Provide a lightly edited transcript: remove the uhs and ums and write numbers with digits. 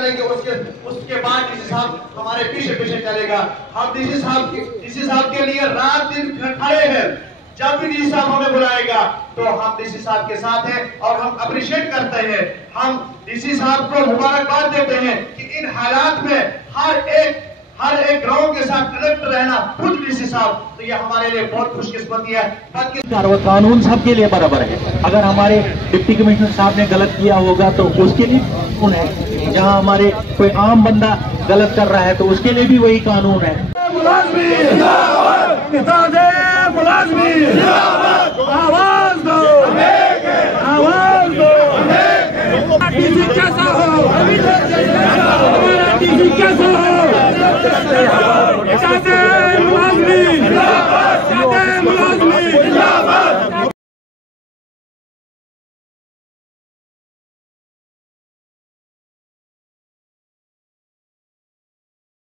चलेंगे, उसके बाद डीसी साहब हमारे पीछे पीछे चलेगा। हम डीसी साहब के लिए रात दिन खड़े हैं। जब भी डीसी साहब हमें बुलाएगा तो हम डीसी साहब के साथ हैं और हम अप्रिशिएट करते हैं। हम डीसी साहब को मुबारकबाद देते हैं कि इन हालात में हर एक गांव के साथ कनेक्ट रहना, खुद डीसी साहब, तो ये हमारे लिए बहुत खुशकिस्मती है। कानून सबके लिए बराबर है। अगर हमारे डिप्टी कमिश्नर साहब ने गलत किया होगा तो उसके लिए कानून है। जहां हमारे कोई आम बंदा गलत कर रहा है तो उसके लिए भी वही कानून है। आवाज दो, आवाज दो। डीसी कैसा हो, हमारा डीसी कैसा हो,